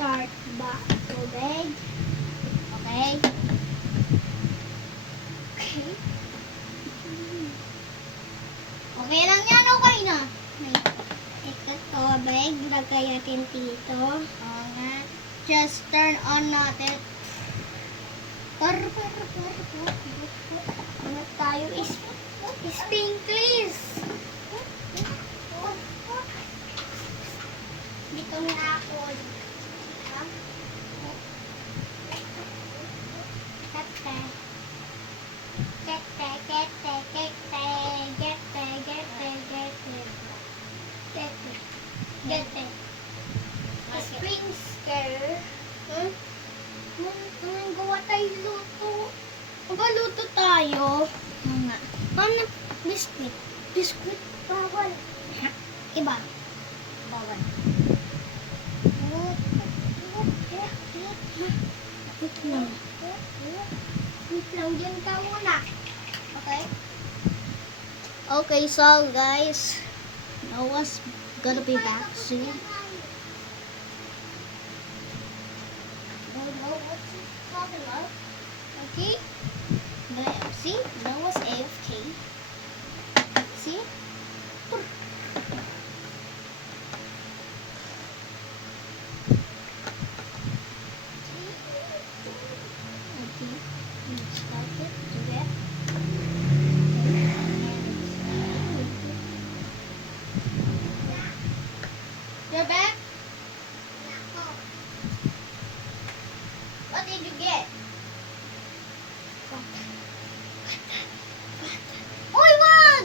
start ba tubig. Okay? Okay. Okay lang yan, okay na. Ito tubig, lagay natin dito. Oo nga. Just turn on natin. Ano tayo is sprinkles. Dito na ako. Gete. Sprinkler. Gawa tayo luto. Luto tayo. Nga. Ano? Biscuit. Biscuit? Bawal. Iba. Bawal. Wait lang. Wait lang. Diyan ka muna. Okay? Okay, so guys, Noah's gonna be back soon. Don't know what she's talking about. Okay? See? Noah's AFK. See? Okay. Let's start it. Do that. You're back? What did you get? Uy, wag!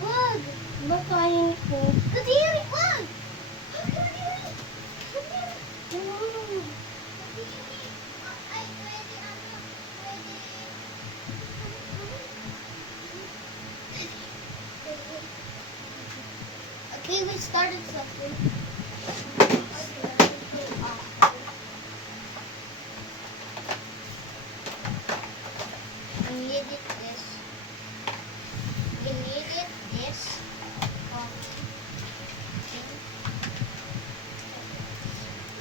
Wag! Bakain ko. Kadiri, wag! Kadiri! Ay, pwede ano? Okay, we started something. We needed this. We needed this.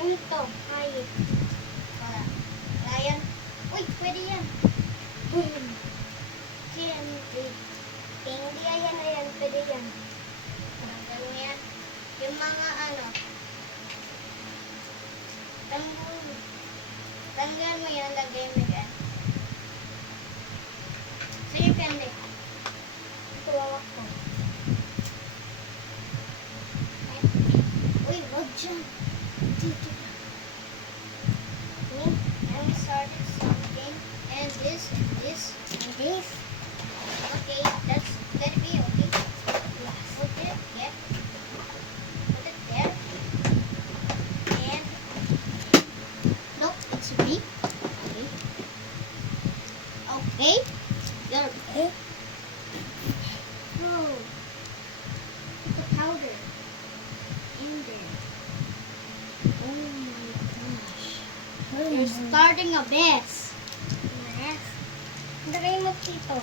Ito, hayop. Wala yan. Uy, pwede yan. Hindi yan. Pwede yan. Tanggal mo yan. Yung mga ano. Tanggal mo yan. Lagay mo yan. So you can do. Tuwawak ko. Uy, wag dyan. Dito. And we started something. And this, and this, and this. Okay, that's gonna be okay. Put it, yeah. Put it there. And nope, it's me. Okay. Okay. You're okay. Oh. Put the powder in there. Oh my gosh. You're starting a mess. Mess? Lagay mo dito.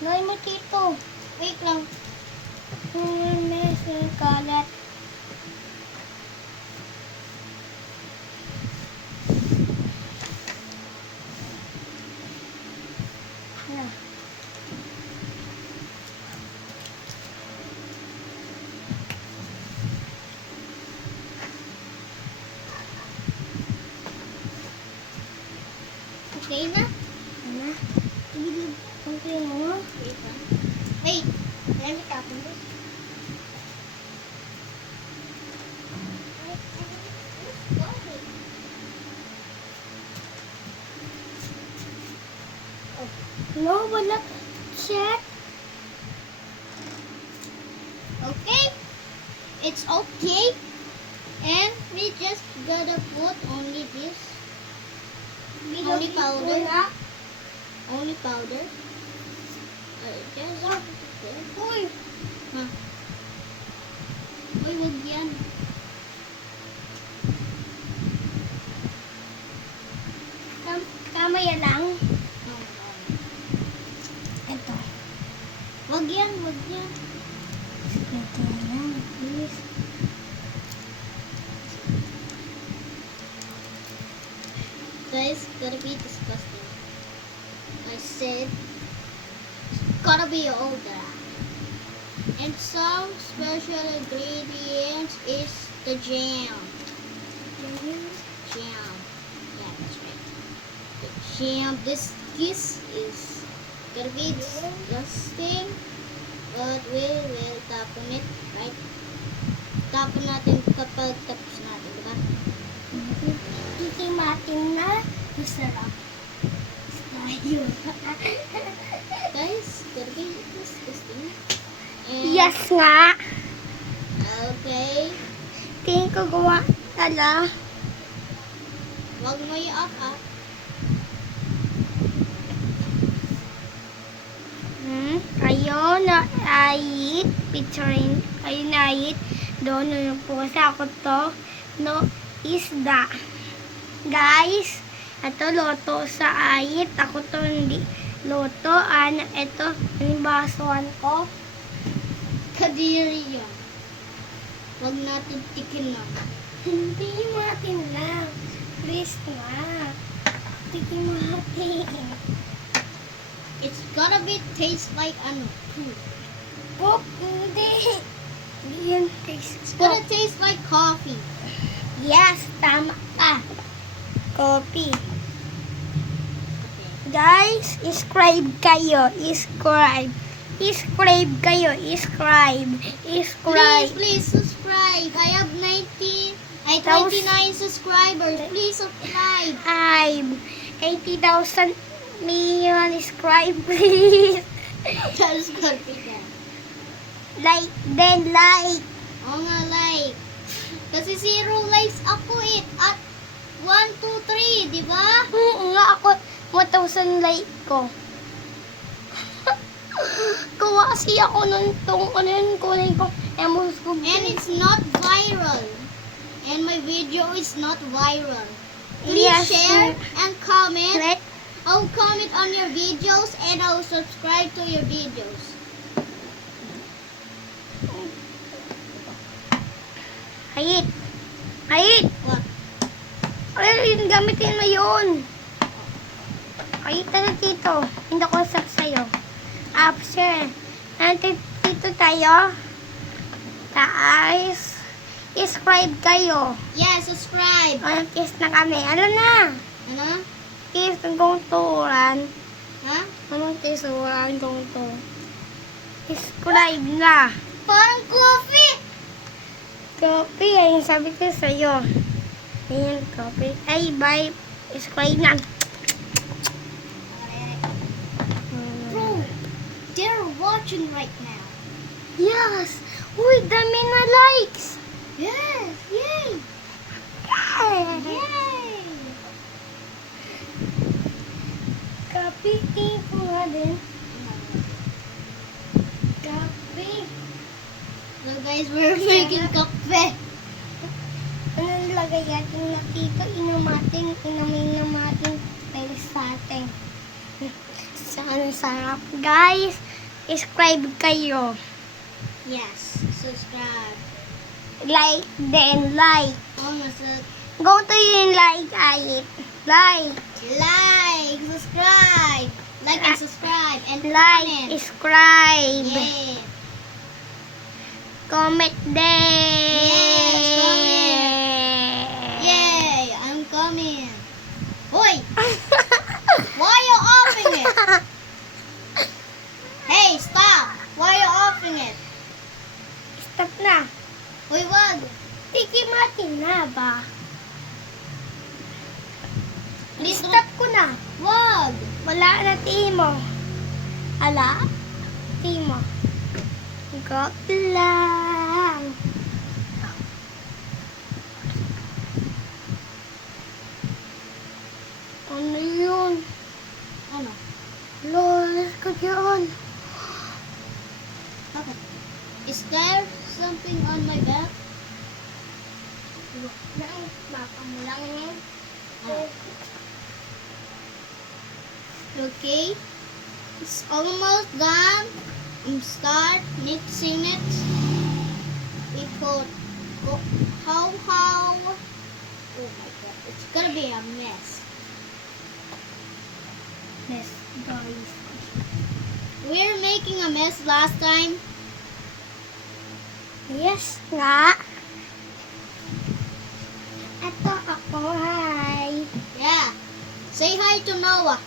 Lagay mo dito. Wait lang. Mess yung kalat. Na. Okay na? Na? Okay mo? Wait. Let me tap on this. No, wala. Check. Okay. It's okay. And we just gotta put only this. Only powder. Only powder. Just Uy! Huh? Uy, wag yan. Tama yan lang. Ito. Wag yan, wag yan. Ito lang, please. said, gotta be all that. And some special ingredients is the jam. Jam. Yeah, that's right. The jam. This is gonna be disgusting, but we will tapon it, right? Tapon natin kapag tapos natin, diba? Tikimatin na. Masarap. Tayo. Guys, gonna be disgusting. And, Yes nga. Okay. Tingin ko gawa. Tala. Wag mo i-up, ah. Kayo na ayit. Picturing. Kayo na ayit. Doon yung po kasi ako to. No, isda. Guys, ito loto sa ayit. Ako to hindi loto. Ito, yung basuhan ko. Kadiri yan. Wag natin tikin na. Hindi natin lang. Please na. Tikin natin. It's gonna be taste like ano. Pop, hindi. Hindi yun taste. It's gonna taste like coffee. Yes, tama ka. Coffee. Okay. Guys, subscribe kayo. Subscribe. Subscribe kayo. Subscribe. Subscribe. Please subscribe. I have 29 subscribers. Please subscribe. 80,000 million subscribe, please. Just gonna be that. Like, then like. Oo nga, like. Kasi 0 likes ako eh. At 1, 2, 3, di ba? Oo nga, ako 1,000 like ko. Kuha kasi ako nun tong ano yun, kulay ko. Emos ko. And it's not viral. And my video is not viral. Please Yes, share and comment. Let, I'll comment on your videos and I'll subscribe to your videos. Hayit. Hayit. What? Ay, gamitin mo yun. Hayit na dito. Hindi ko sab sa'yo. After. Dito tayo. Guys. Subscribe kayo. Yeah, subscribe. Anong kiss na kami. Ano na? Ano? Kiss ng gungturan. Ha? Anong kiss ng gungturan? Subscribe na. Parang coffee. Copy, ayun sabi ko sa'yo. Ayan, copy. Ay, bye. Subscribe na. Bro, they're watching right now. Yes! Uy, dami na likes! Yes, yay. Yeah. Yay. Copy, tingin ko nga din. Copy. So guys, we're making kape. Ano nilagay natin na dito? Inamin natin tayo sa atin. Saan sarap. Guys, subscribe kayo. Yes, subscribe. Like, then like. Oh, nasa Go to yung like, ayit. Like. like, subscribe. Like and subscribe and Like, comment. subscribe. Yeah. Comment din. Yes, comment. Yay, I'm coming. Hoy, why are you offing it? Hey, stop. Why are you offing it? Stop na. Hoy, wag. Tikimatin na ba? Please Stop ko na. wag. Wala na timo. Ala? Timo. Go lang. Ano yun? Ano? Lolas ko dyan. Okay. Is there something on my back? Baka mo lang yun. Oh. Okay. It's almost done. Start mixing it. We put how. Oh my god, it's gonna be a mess. Yes. guys. We're making a mess last time. Yes nga. Ito ako, hi. Yeah. Say hi to Noah.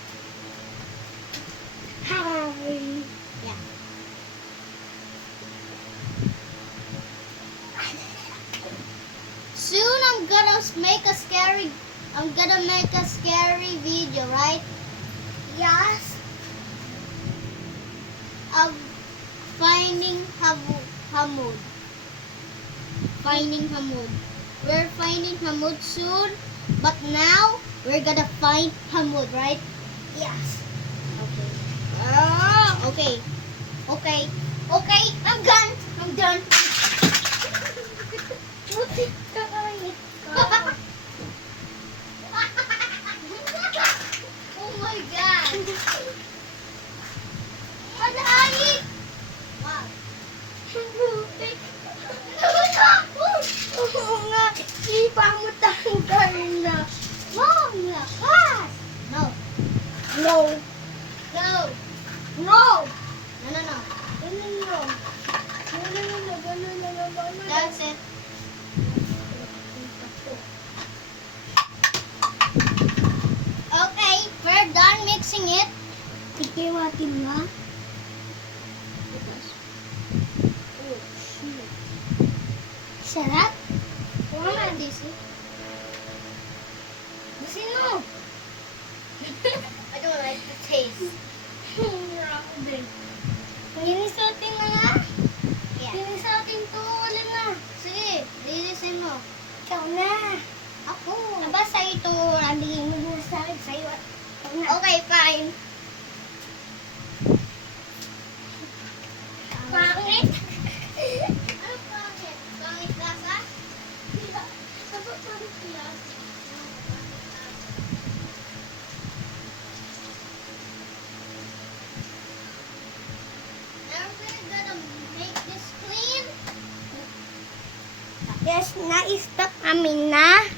Hi. Yeah. Soon I'm gonna make a scary video, right? Yes. Of finding Hamud. Finding Hamud. We're finding Hamud soon, but now we're gonna find Hamud, right? Yes. Okay. Okay. Okay. Okay. I'm done. I'm done. Butik ka kahit Oh my God. Madali. Wow. butik. Oo nga. Di pa mo tanggal na. Wow, lakas. No. No. No. No. No, no, no. Ganun no. Ganun na, ganun na, ganun na. That's it. Okay, we're done mixing it. Ikiwatin nga. Oh, shoot. Sarap. Wala na, Daisy. Gusto mo. I don't like the taste. Grabe. Linisotin na nga. Yeah. Linisotin to. Wala na. Sige, lilisin mo. Ikaw na. Ako. Aba, sa'yo ito. Randigin mo na sa akin. Sa'yo. Ikaw na. Okay, fine. Pangit. Ano pangit? Pangit lasa? Dapat pangit yan. Now we're gonna make this clean. Yes, na-stop namin na.